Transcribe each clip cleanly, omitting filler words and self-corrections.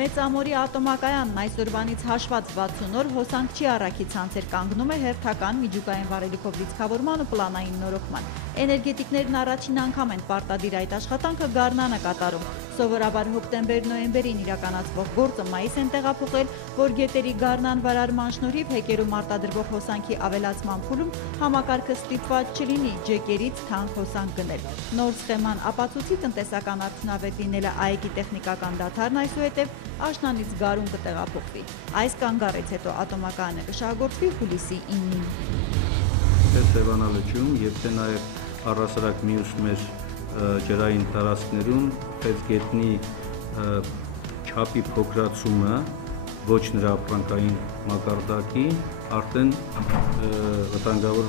Մեծամորի ատոմակայանն այսօրվանից հաշված 60 օր հոսանք չի առաքի ցանցեր կանգնում է հերթական միջուկային վառելիքով լիցքավորման ու պլանային նորոգման։ Էներգետիկներն առաջին անգամ են պարտադիր այդ աշխատանքը գարնանը կատարում։ Սովորաբար հոկտեմբեր-նոյեմբերին իրականացվող գործը մայիս են տեղափոխել, որ գետերի գարնան վարարման շնորհիվ հեկերում արտադրվող հոսանքի ավելացման փուլում համակարգը ստիպված չլինի ջեկերից թանկ հոսանք գնել։ Նոր սխեման ապացուցի տնտեսական արդյունավետ լինելը ԱԵԿ-ի տեխնիկական դատարն այսուհետև աշնանից գարուն կտեղափոխվի։ Այս կանգառից հետո ատոմակայանը կշահագործվի հուլիսի 9-ին։ Թե Սևանալճում եւ թե նաեւ առհասարակ մյուս մեր ջրային տարածքներում խեցգետնի չափի փոքրացումը ոչ նրա ապրանքային մակարդակի արդեն վտանգավոր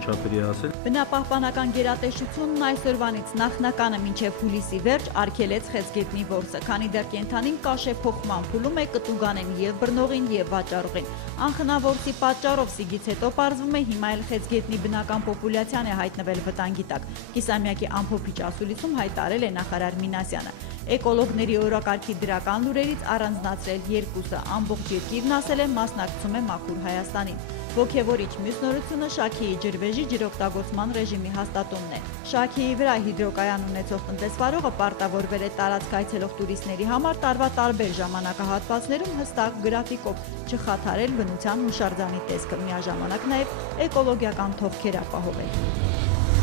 չափերի հասել։ Բնապահպանական գերատեսչությունն այսօրվանից նախնականը մինչև հուլիսի վերջ արգելեց խեցգետնի որսը, քանի դեռ կենդանին կաշե փոխման փուլում է կտուգանեն եւ բռնողին եւ վաճառողին։ Անխնավորսի պատճառով սիգից հետո պարզվում է հիմա էլ խեցգետնի բնական պոպուլյացիան է հայտնվել վտանգի տակ։ Կիսամյակի ամփոփիչ ասուլիսում հայտարարել է նախարար Մինասյանը։ Էկոլոգների օրակարգի դրական լուրերից առանձնացրել երկուսը, ամբողջ երկիրն ասել է մասնակցում է Մաքուր Հայաստանին։ Ոգևորիչ մյուս նորությունը Շաքիի ջրվեժի ջրօգտագործման ռեժիմի հաստատումն է։ Շաքիի վրա հիդրոկայան ունեցող տնտեսվարողը պարտավորվել է տարածք այցելող տուրիստների համար տարվա տարբեր ժամանակահատվածներում հստակ գրաֆիկով չխաթարել բնության հուշարձանի տեսքը, միաժամանակ նաև էկոլոգիական թողքեր ապահովել։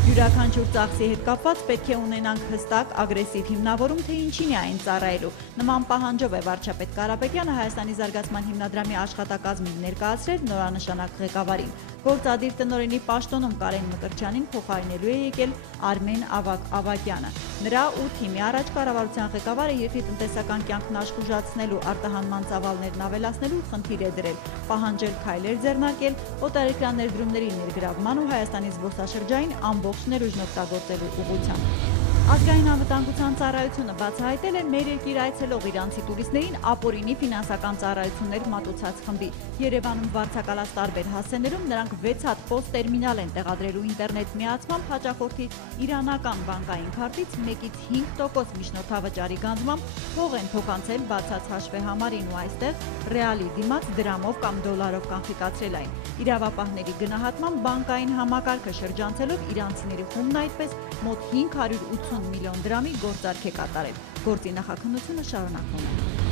Յուրաքանչյուր ծախսի հետ կապված պետք է ունենանք հստակ ագրեսիվ հիմնավորում, թե ինչին է այն ծառայելու։ Նման պահանջով է վարչապետ Կարապետյանը Հայաստանի զարգացման հիմնադրամի աշխատակազմին ներկայացրել նորանշանակ ղեկավարին։ Գործադիր տնօրենի պաշտոնում Կարեն Մկրտչյանին փոխարինելու է եկել Արմեն Ավակյանը։ Նրա 8 թիմի առաջ կառավարության ղեկավարը երկրի տնտեսական կյանքն աշխուժացնելու, արտահանման ծավալներն ավելացնելու խնդիր է դրել, պահանջել քայլեր ձեռնարկել օտարերկրյա ներդրումների ներգրավման ու Հայաստանի զբոսաշրջային ամբողջ ներուժն օգտագործելու ուղղությամբ։ Ազգային անվտանգության ծառայությունը բացահայտել է մեր երկիր այցելող իրանցի տուրիստներին ապօրինի ֆինանսական ծառայություններ մատուցած խմբի։ Երևանում վարձակալած տարբեր հասցեներում նրանք 6 հատ POS տերմինալ են տեղադրելու ինտերնետ միացմամբ հաճախորդի իրանական բանկային քարտից 1-ից 5% միջնորդավճարի գանձմամբ փող են փոխանցել բացած հաշվեհամարին ու այստեղ ռեալի դիմաց դրամով կամ դոլարով կանխիկացրել այն։ Իրավապահների գնահատմամբ բանկային համակարգը շրջանցելով իրանցիների խումբն այդպես մոտ 580 միլիոն դրամի գործարք է կատարել։ Գործի նախաքննությունը շարունակվում է։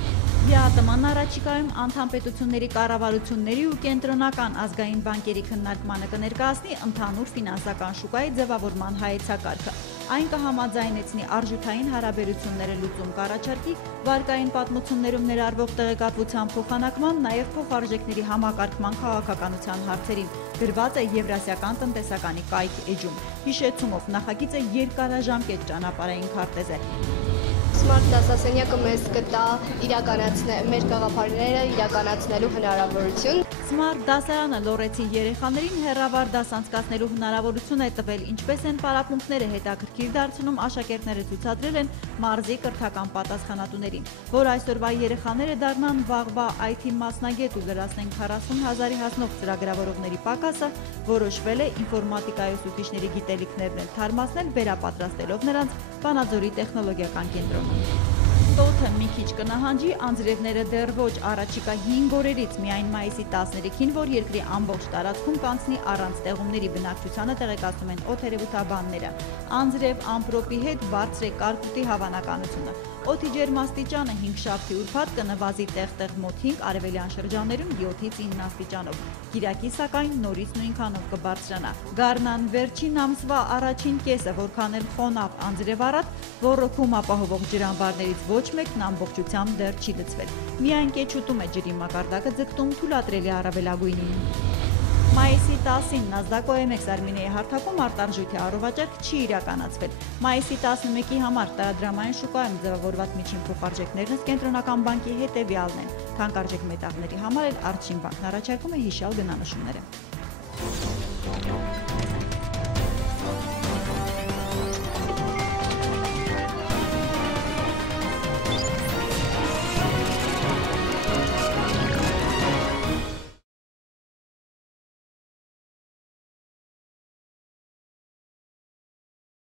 ԵԱՏՄ-ն առաջիկայում անդամ պետությունների կառավարությունների ու կենտրոնական ազգային բանկերի քննարկմանը կներկայացնի ընդհանուր ֆինանսական շուկայի ձևավորման հայեցակարգը։ Այն կհամաձայնեցնի արժութային հարաբերությունները լուծում կառաջարկի վարկային պատմություններում ներառվող տեղեկատվության փոխանակման, նաև փոխարժեքների համակարգման քաղաքականության հարցերին։ Գրված է Եվրասիական տնտեսականի կայք էջում։ Հիշեցումով նախագիծը երկարաժամկետ ճանապարհային քարտեզ է։ Smart դասասենյակը մեզ կտա մեր գաղափարները իրականացնելու հնարավորություն։ Smart դասարանը լոռեցի երեխաներին հեռավար դաս անցկացնելու հնարավորություն է տվել, ինչպես են պարապմունքները հետաքրքիր դարձնում աշակերտները ցուցադրել են մարզի կրթական պատասխանատուներին, որ այսօրվա երեխաները դառնան վաղվա IT մասնագետ ու լրացնեն 40,000-ի հասնող ծրագրավորողների պակասը, որոշվել է ինֆորմատիկայի ուսուցիչների գիտելիքներն թարմացնել վերապատրաստելով նրանց Վանաձորի տեխնոլոգիական կենտրոնում։ Տոթը մի քիչ կնահանջի, անձրևները դեռ ոչ, առաջիկա 5 օրերից միայն մայիսի 13-ին, որ երկրի ամբողջ տարածքում կանցնի առանց տեղումների բնակչությանը տեղեկացնում են օդերևութաբանները։ Անձրև ամպրոպի հետ բարձր է կարկուտի հավանականությունը։ Օդի ջերմաստիճանը 5-շաբթի ուրբաթ կնվազի տեղ-տեղ մոտ 5, արևելյան շրջաններում 7-ից 9 աստիճանով։ Կիրակի սակայն նորից նույնքանով կբարձրանա։ Գարնան վերջին ամսվա առաջին կեսը որքան էլ խոնավ անձրևառատ, ոռոգում ապահովող ջրամբարներից ոչ մեկն ամբողջությամբ դեռ չի լցվել։ Միայն կեչուտում է ջրի մակարդակը ձգտում թույլատրելի առավելագույնին։ Մայիսի 10-ին Nasdaq OMX Armenia հարթակում արտարժույթի առողջարկ չի իրականացվել։ Մայիսի 11-ի համար տարադրամային շուկայում ձևավորված միջին փոխարժեքներն կենտրոնական բանկի հետևյալն են։ Թանկարժեք մետաղների համար էլ Արչին բանկն առաջարկում է հիշյալ գնանշումները։